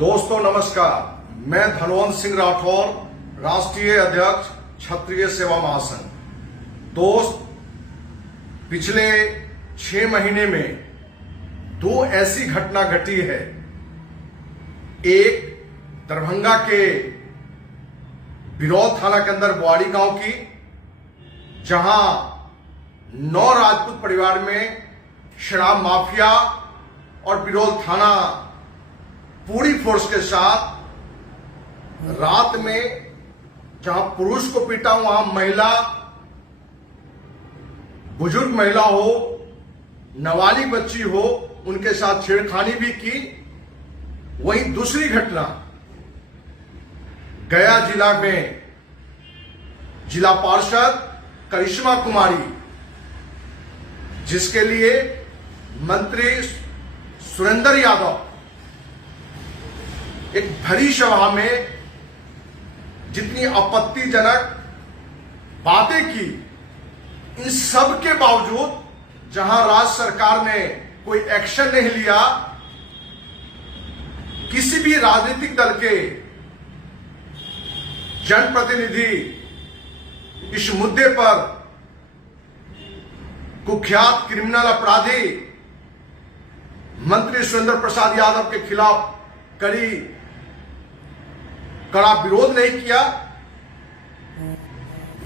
दोस्तों नमस्कार, मैं धनवंत सिंह राठौर, राष्ट्रीय अध्यक्ष क्षत्रिय सेवा महासंघ। दोस्त, पिछले 6 महीने में 2 ऐसी घटना घटी है। एक दरभंगा के बिरौल थाना के अंदर बुआड़ी गांव की, जहां 9 राजपूत परिवार में शराब माफिया और बिरौल थाना पूरी फोर्स के साथ रात में जहां पुरुष को पीटा, वहां महिला, बुजुर्ग महिला हो, नाबालिग बच्ची हो, उनके साथ छेड़खानी भी की। वहीं दूसरी घटना गया जिला में जिला पार्षद करिश्मा कुमारी, जिसके लिए मंत्री सुरेंद्र यादव एक भरी सभा में जितनी आपत्तिजनक बातें की, इन सब के बावजूद जहां राज्य सरकार ने कोई एक्शन नहीं लिया, किसी भी राजनीतिक दल के जनप्रतिनिधि इस मुद्दे पर कुख्यात क्रिमिनल अपराधी मंत्री सुरेंद्र प्रसाद यादव के खिलाफ कड़ा विरोध नहीं किया।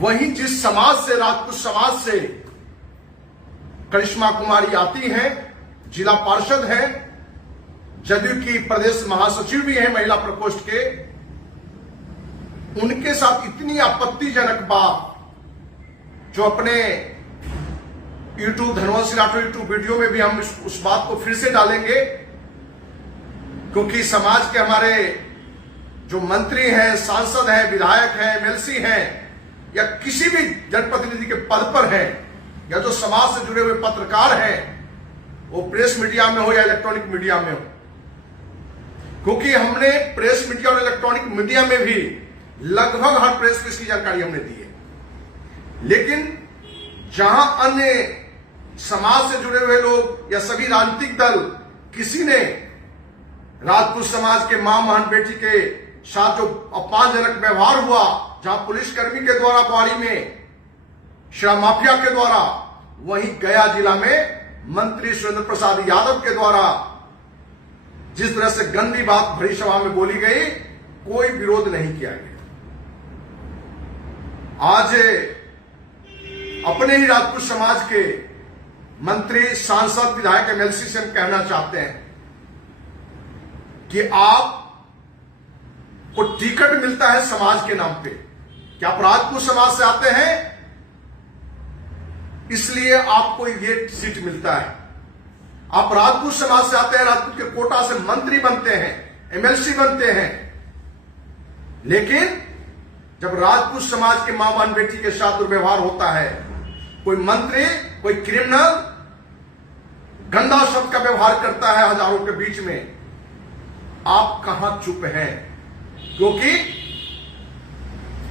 वहीं जिस समाज से, राजपूत समाज से करिश्मा कुमारी आती हैं, जिला पार्षद हैं, जदयू की प्रदेश महासचिव भी हैं महिला प्रकोष्ठ के, उनके साथ इतनी आपत्तिजनक बात, जो अपने YouTube Dhanvant Singh Rathore YouTube video में भी हम उस बात को फिर से डालेंगे, क्योंकि समाज के हमारे जो मंत्री हैं, सांसद हैं, विधायक हैं, एमएलसी हैं, या किसी भी जनप्रतिनिधि के पद पर हैं, या जो समाज से जुड़े हुए पत्रकार हैं, वो प्रेस मीडिया में हो या इलेक्ट्रॉनिक मीडिया में हो, क्योंकि हमने प्रेस मीडिया और इलेक्ट्रॉनिक मीडिया में भी लगभग हर प्रेस को इसकी जानकारी हमने दी है। लेकिन जहां अन्य समाज से जुड़े हुए लोग या सभी राजनीतिक दल, किसी ने राजपूत समाज के मां बहन बेटी के साथ जो अपमानजनक व्यवहार हुआ, जहां पुलिसकर्मी के द्वारा बुआड़ी में शराब माफिया के द्वारा, वहीं गया जिला में मंत्री सुरेंद्र प्रसाद यादव के द्वारा जिस तरह से गंदी बात भरी सभा में बोली गई, कोई विरोध नहीं किया गया। आज अपने ही राजपूत समाज के मंत्री, सांसद, विधायक, एमएलसी से हम कहना चाहते हैं कि आप को टिकट मिलता है समाज के नाम पे, क्या आप राजपूत समाज से आते हैं इसलिए आपको ये सीट मिलता है। आप राजपूत समाज से आते हैं, राजपूत के कोटा से मंत्री बनते हैं, एमएलसी बनते हैं, लेकिन जब राजपूत समाज के मां बहन बेटी के साथ दुर्व्यवहार होता है, कोई मंत्री, कोई क्रिमिनल गंदा शब्द का व्यवहार करता है हजारों के बीच में, आप कहां चुप हैं? क्योंकि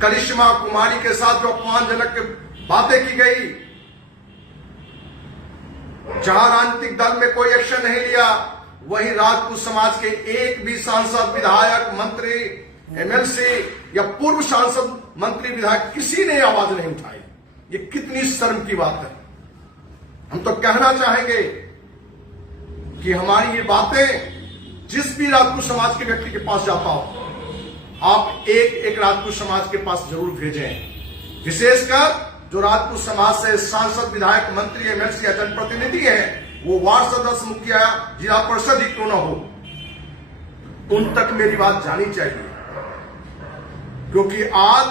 करिश्मा कुमारी के साथ जो अपमानजनक बातें की गई, जहां राजनीतिक दल में कोई एक्शन नहीं लिया, वहीं राजपूत समाज के एक भी सांसद, विधायक, मंत्री, एमएलसी या पूर्व सांसद, मंत्री, विधायक, किसी ने आवाज नहीं उठाई। ये कितनी शर्म की बात है। हम तो कहना चाहेंगे कि हमारी ये बातें जिस भी राजपूत समाज के व्यक्ति के पास जाता हो, आप एक एक राजपूत समाज के पास जरूर भेजें। विशेषकर जो राजपूत समाज से सांसद, विधायक, मंत्री, एमएलसी या जनप्रतिनिधि है, वो वार्ड सदस्य, मुखिया, जिला परिषद ही क्यों न हो, उन तक मेरी बात जानी चाहिए। क्योंकि आज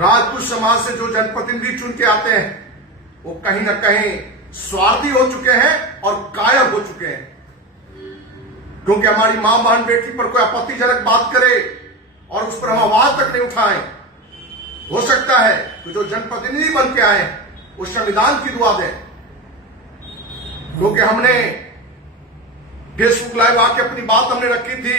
राजपूत समाज से जो जनप्रतिनिधि चुन के आते हैं, वो कहीं ना कहीं स्वार्थी हो चुके हैं और कायर हो चुके हैं। क्योंकि हमारी मां बहन बेटी पर कोई आपत्तिजनक बात करे और उस पर हम आवाज तक नहीं उठाएं, हो सकता है कि जो जनप्रतिनिधि बन के आए वो संविधान की दुआ दें। क्योंकि हमने फेसबुक लाइव आके अपनी बात हमने रखी थी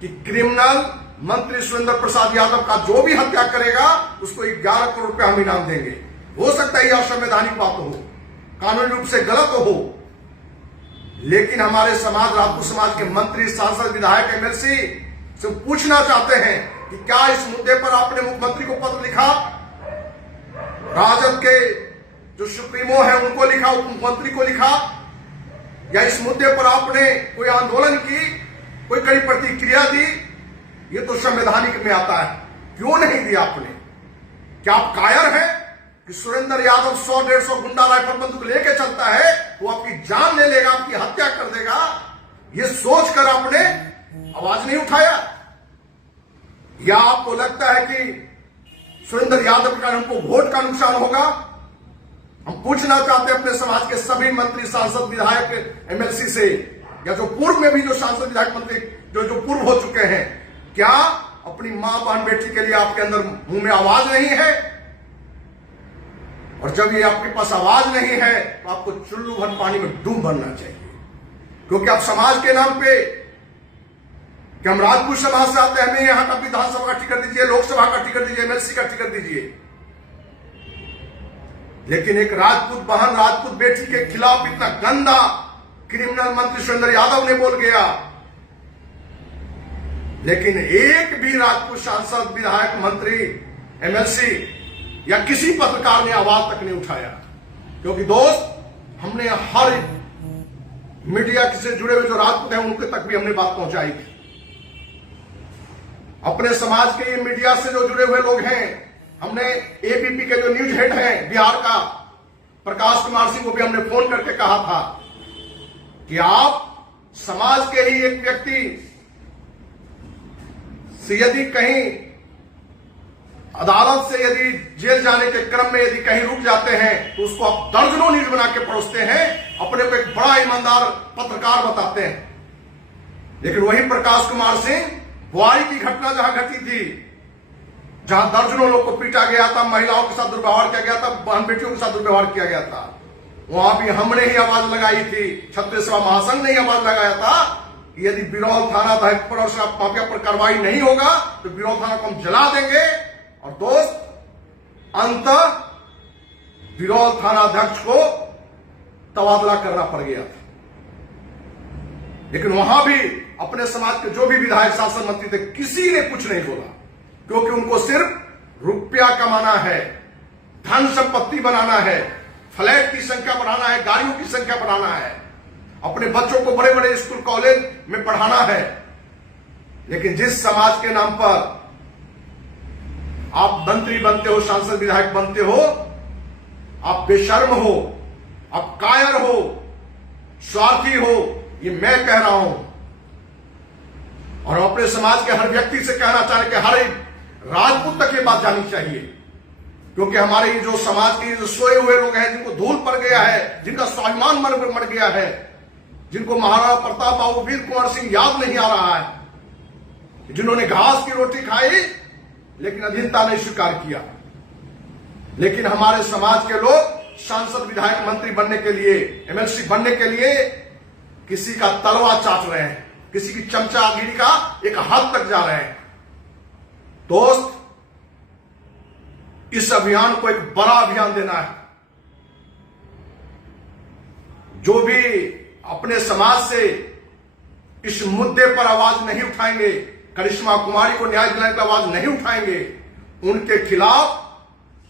कि क्रिमिनल मंत्री सुरेंद्र प्रसाद यादव का जो भी हत्या करेगा, उसको 11 करोड़ रुपया हम इनाम देंगे। हो सकता है यह असंवैधानिक बात हो, कानूनी रूप से गलत हो, लेकिन हमारे समाज, राजपूत समाज के मंत्री, सांसद, विधायक, एमएलसी से पूछना चाहते हैं कि क्या इस मुद्दे पर आपने मुख्यमंत्री को पत्र लिखा, राजद के जो सुप्रीमो है उनको लिखा, उप मुख्यमंत्री को लिखा, या इस मुद्दे पर आपने कोई आंदोलन की, कोई कड़ी प्रतिक्रिया दी? ये तो संवैधानिक में आता है, क्यों नहीं दिया आपने? क्या आप कायर हैं कि सुरेंद्र यादव 100-150 गुंडा राइफल बंदूक लेके चलता है, वो आपकी जान ले लेगा, आपकी हत्या कर देगा, ये सोचकर आपने आवाज नहीं उठाया? या आपको लगता है कि सुरेंद्र यादव के कारण हमको वोट का नुकसान होगा? हम पूछना चाहते हैं अपने समाज के सभी मंत्री, सांसद, विधायक, एमएलसी से, या जो पूर्व में भी जो सांसद, विधायक, मंत्री जो पूर्व हो चुके हैं, क्या अपनी मां, बहन, बेटी के लिए आपके अंदर मुंह में आवाज नहीं है? और जब ये आपके पास आवाज नहीं है तो आपको चुल्लू भर पानी में डूब बनना चाहिए, क्योंकि आप समाज के नाम पे, कि हम राजपूत समाज से आते हैं, हमें यहां का विधानसभा का टिकट दीजिए, लोकसभा का टिकट दीजिए, एमएलसी का टिकट दीजिए, लेकिन एक राजपूत बहन, राजपूत बेटी के खिलाफ इतना गंदा क्रिमिनल मंत्री सुरेंद्र यादव ने बोल गया, लेकिन एक भी राजपूत सांसद, विधायक, मंत्री, एमएलसी या किसी पत्रकार ने आवाज तक नहीं उठाया। क्योंकि दोस्त, हमने हर मीडिया से जुड़े हुए जो राजपूत हैं उनके तक भी हमने बात पहुंचाई थी। अपने समाज के ये मीडिया से जो जुड़े हुए लोग हैं, हमने एबीपी के जो न्यूज हेड हैं बिहार का, प्रकाश कुमार सिंह को भी हमने फोन करके कहा था कि आप समाज के ही एक व्यक्ति से यदि कहीं अदालत से यदि जेल जाने के क्रम में यदि कहीं रुक जाते हैं तो उसको आप दर्जनों न्यूज बना के परोसते हैं, अपने को एक बड़ा ईमानदार पत्रकार बताते हैं। लेकिन वही प्रकाश कुमार सिंह बुआई की घटना जहां घटी थी, जहां दर्जनों लोग को पीटा गया था, महिलाओं के साथ दुर्व्यवहार किया गया था, बहन बेटियों के साथ दुर्व्यवहार किया गया था, वहां भी हमने ही आवाज लगाई थी, क्षत्रिय सेवा महासंघ ने ही आवाज लगाया था कि यदि बिरौल थाना अध्यक्ष पर और शराब माफिया पर कार्रवाई नहीं होगा तो बिरौल थाना को हम जला देंगे। और दोस्त, अंततः बिरौल थाना अध्यक्ष को तबादला करना पड़ गया था, लेकिन वहां भी अपने समाज के जो भी विधायक, सांसद, मंत्री थे, किसी ने कुछ नहीं बोला, क्योंकि उनको सिर्फ रुपया कमाना है, धन संपत्ति बनाना है, फ्लैट की संख्या बढ़ाना है, गाड़ियों की संख्या बढ़ाना है, अपने बच्चों को बड़े बड़े स्कूल कॉलेज में पढ़ाना है। लेकिन जिस समाज के नाम पर आप मंत्री बनते हो, सांसद, विधायक बनते हो, आप बेशर्म हो, आप कायर हो, स्वार्थी हो, ये मैं कह रहा हूं। और अपने समाज के हर व्यक्ति से कहना चाह रहे कि हर एक राजपूत तक ये बात जानी चाहिए, क्योंकि हमारे ये जो समाज के जो सोए हुए लोग हैं, जिनको धूल पड़ गया है, जिनका स्वाभिमान मर गया है, जिनको महाराणा प्रताप बाबू, वीर कुंवर सिंह याद नहीं आ रहा है, जिन्होंने घास की रोटी खाई लेकिन अधीनता नहीं स्वीकार किया, लेकिन हमारे समाज के लोग सांसद, विधायक, मंत्री बनने के लिए, एमएलसी बनने के लिए किसी का तलवा चाट रहे हैं, किसी की चमचागिरी का एक हद तक जा रहे हैं। दोस्त, इस अभियान को एक बड़ा अभियान देना है। जो भी अपने समाज से इस मुद्दे पर आवाज नहीं उठाएंगे, करिश्मा कुमारी को न्याय दिलाने की आवाज नहीं उठाएंगे, उनके खिलाफ,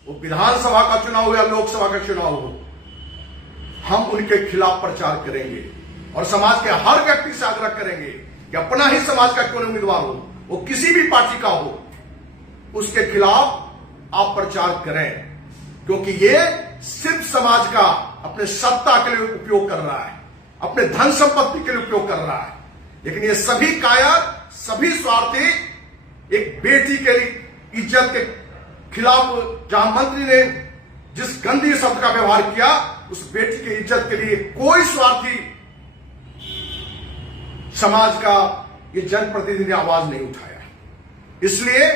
वो विधानसभा का चुनाव हो या लोकसभा का चुनाव हो, हम उनके खिलाफ प्रचार करेंगे और समाज के हर व्यक्ति से आग्रह करेंगे कि अपना ही समाज का क्यों नहीं उम्मीदवार हो, वो किसी भी पार्टी का हो, उसके खिलाफ आप प्रचार करें, क्योंकि ये सिर्फ समाज का अपने सत्ता के लिए उपयोग कर रहा है, अपने धन संपत्ति के लिए उपयोग कर रहा है। लेकिन ये सभी कायर, सभी स्वार्थी एक बेटी के इज्जत के खिलाफ, जहां मंत्री ने जिस गंदी शब्द का व्यवहार किया, उस बेटी की इज्जत के लिए कोई स्वार्थी समाज का ये जनप्रतिनिधि ने आवाज नहीं उठाया। इसलिए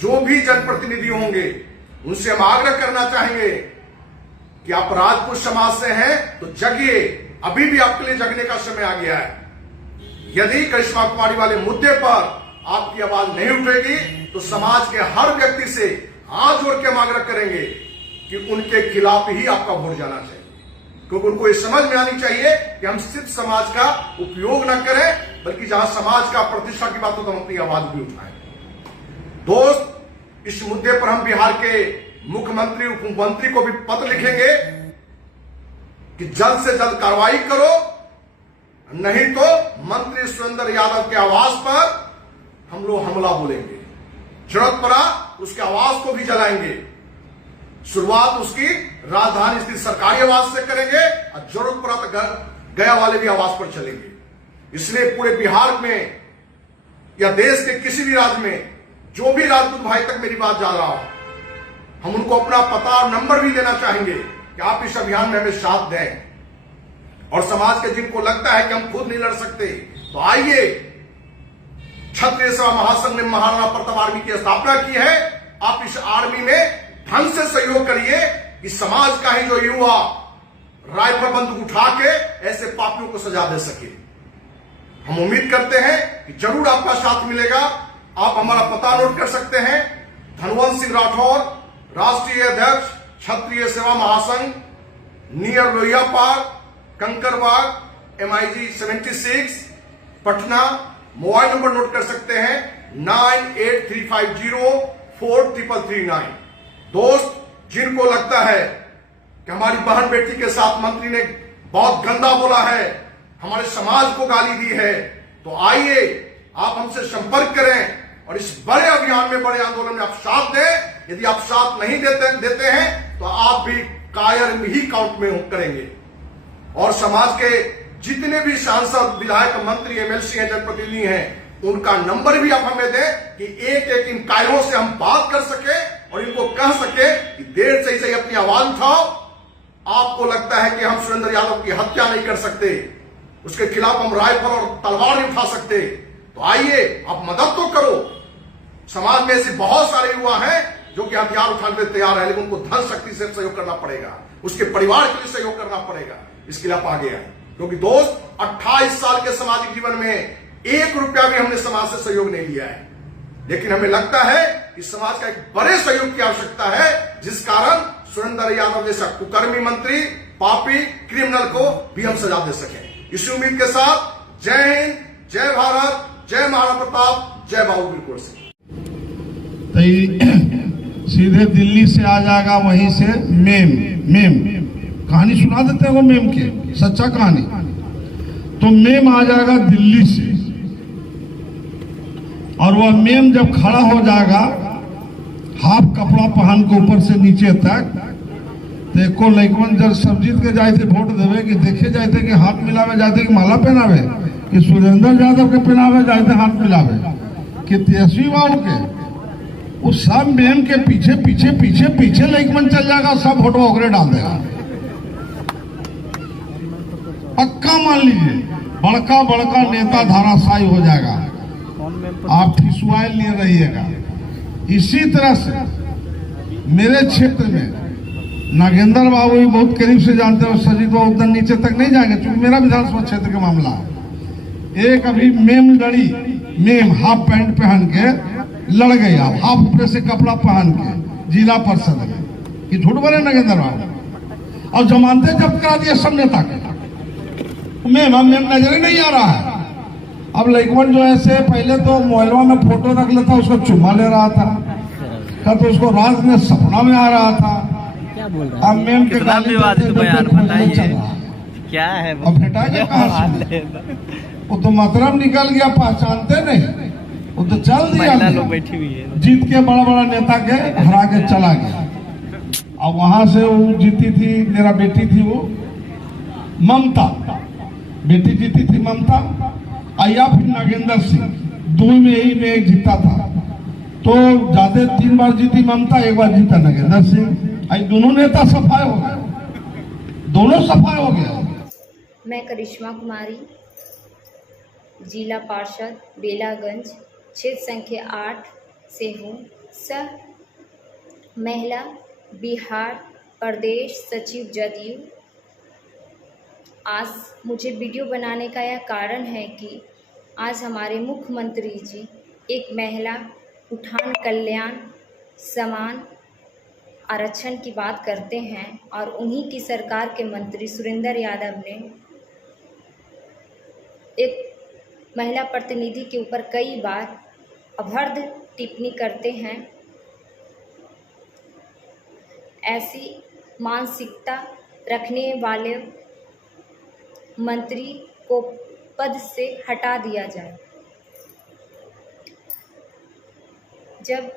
जो भी जनप्रतिनिधि होंगे उनसे हम आग्रह करना चाहेंगे कि आप राजपूत समाज से हैं तो जगिए, अभी भी आपके लिए जगने का समय आ गया है। यदि करिश्मा कुमारी वाले मुद्दे पर आपकी आवाज नहीं उठेगी तो समाज के हर व्यक्ति से हाथ जोड़ के हम आग्रह करेंगे कि उनके खिलाफ ही आपका वोट जाना चाहिए, क्योंकि उनको ये समझ में आनी चाहिए कि हम सिर्फ समाज का उपयोग न करें, बल्कि जहां समाज का प्रतिष्ठा की बात हो तो हम अपनी आवाज भी उठाएं। दोस्त, इस मुद्दे पर हम बिहार के मुख्यमंत्री, उप मुख्यमंत्री को भी पत्र लिखेंगे कि जल्द से जल्द कार्रवाई करो, नहीं तो मंत्री सुरेंद्र यादव के आवास पर हम लोग हमला बोलेंगे। जरूरत पड़ा उसके आवास को भी जलाएंगे। शुरुआत उसकी राजधानी स्थित सरकारी आवास से करेंगे और जरूरत पड़ा तो गया वाले भी आवास पर चलेंगे। इसलिए पूरे बिहार में या देश के किसी भी राज्य में जो भी राजपूत भाई तक मेरी बात जा रहा हो, हम उनको अपना पता और नंबर भी देना चाहेंगे कि आप इस अभियान में हमें साथ दें। और समाज के जिनको लगता है कि हम खुद नहीं लड़ सकते, तो आइए, क्षत्रिय सेवा महासंघ ने महाराणा प्रताप आर्मी की स्थापना की है। आप इस आर्मी में ढंग से सहयोग करिए कि समाज का ही जो युवा राइफल बंदूक उठा के ऐसे पापियों को सजा दे सके। हम उम्मीद करते हैं कि जरूर आपका साथ मिलेगा। आप हमारा पता नोट कर सकते हैं, धनवंत सिंह राठौर, राष्ट्रीय अध्यक्ष, क्षत्रिय सेवा महासंघ, near Lohia park, Kankarbagh, MIG 76, Patna. Mobile number note कर सकते हैं 9835043339। दोस्त, जिनको लगता है कि हमारी बहन बेटी के साथ मंत्री ने बहुत गंदा बोला है, हमारे समाज को गाली दी है, तो आइए आप हमसे संपर्क करें और इस बड़े अभियान में, बड़े आंदोलन में आप साथ दें। यदि आप साथ नहीं देते हैं तो आप भी कायर में ही काउंट में करेंगे। और समाज के जितने भी सांसद, विधायक, मंत्री, MLC हैं, जनप्रतिनिधि हैं, उनका नंबर भी आप हमें दें कि एक एक इन कायरों से हम बात कर सके और इनको कह सके कि देर से ही सही अपनी आवाज उठाओ। आपको लगता है कि हम सुरेंद्र यादव की हत्या नहीं कर सकते, उसके खिलाफ हम राइफल और तलवार नहीं उठा सकते, तो आइए आप मदद तो करो। समाज में ऐसे बहुत सारे युवा हैं जो कि हथियार उठाने के तैयार है, लेकिन उनको धन शक्ति से सहयोग करना पड़ेगा, उसके परिवार के लिए सहयोग करना पड़ेगा। इसके लिए आप आगे आए, क्योंकि दोस्त 28 साल के सामाजिक जीवन में 1 रुपया भी हमने समाज से सहयोग नहीं लिया है, लेकिन हमें लगता है कि समाज का एक बड़े सहयोग की आवश्यकता है, जिस कारण सुरेंद्र यादव जैसा कुकर्मी मंत्री, पापी, क्रिमिनल को भी हम सजा दे सकें। इसी उम्मीद के साथ जय हिंद, जय भारत, जय महाराणा प्रताप, जय बाबू वीर सिंह। सीधे दिल्ली से आ जाएगा, वहीं से मेम कहानी सुना देते हैं वो मेम के, सच्चा कहानी। तो मेम आ जाएगा दिल्ली से, और वह मेम जब खड़ा हो जाएगा हाफ कपड़ा पहन के ऊपर से नीचे तक, तो एको लइकवन जब सब्जीत के जाए थे वोट देवे कि देखे जाए थे कि हाथ मिलावे जाते कि माला पहनावे, कि सुरेंद्र यादव के पहनावे जाए थे हाथ मिलावे, कि तेजस्वी बाबू के, उस सब मेम के पीछे पीछे पीछे पीछे लइकवन चल जाएगा, सब फोटो ओकरे डाल देगा। पक्का मान लीजिए, बड़का बड़का नेता धाराशायी हो जाएगा, आप ठिसुआए लिए रहिएगा। इसी तरह से मेरे क्षेत्र में नागेंद्र बाबू भी बहुत करीब से जानते हो, सजीत बाबू उतना नीचे तक नहीं जाएंगे क्योंकि मेरा विधानसभा क्षेत्र का मामला है। एक अभी मेम लड़ी, मेम हाफ पैंट पहन के लड़ गई, हाफ ऊपर से कपड़ा पहन के जिला परिषद में, कि झूठ बोले नागेंद्र बाबू, और जमानते जब्त करा दिए सब नेता के। मेम नजर नहीं आ रहा है। अब लइकवन जो है पहले तो मोबाइलवा में फोटो रख लेता, उसको चुम्मा ले रहा था, तो उसको रात में सपना में आ रहा था। क्या बोल रहा है? अब मेम के गाली क्या है? अब भेटाएगा कहाँ से? वो तो मतलब निकल गया, पहचानते नहीं, वो तो चल दिया, लोग बैठी हुई है, जीत के बड़ा बड़ा नेता के हरा के चला गया। और वहां से वो जीती थी, मेरा बेटी थी वो ममता, बेटी जीती थी ममता, या फिर नागेंद्र सिंह, दो में ही में एक जीता था। तो ज्यादा 3 बार जीती ममता, 1 बार जीता नागेंद्र सिंह। आई दोनों नेता सफाई हो गए, दोनों सफाई हो गया। मैं करिश्मा कुमारी, जिला पार्षद बेलागंज, क्षेत्र संख्या 8 से हूँ, सह महिला बिहार प्रदेश सचिव जदयू। आज मुझे वीडियो बनाने का यह कारण है कि आज हमारे मुख्यमंत्री जी एक महिला उत्थान कल्याण समान आरक्षण की बात करते हैं और उन्हीं की सरकार के मंत्री सुरेंद्र यादव ने एक महिला प्रतिनिधि के ऊपर कई बार अभद्र टिप्पणी करते हैं। ऐसी मानसिकता रखने वाले मंत्री को पद से हटा दिया जाए। जब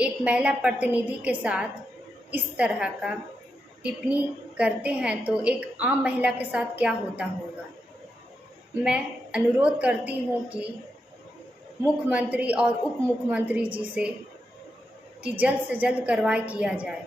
एक महिला प्रतिनिधि के साथ इस तरह का टिप्पणी करते हैं तो एक आम महिला के साथ क्या होता होगा। मैं अनुरोध करती हूँ कि मुख्यमंत्री और उप मुख्यमंत्री जी से कि जल्द से जल्द कार्रवाई किया जाए।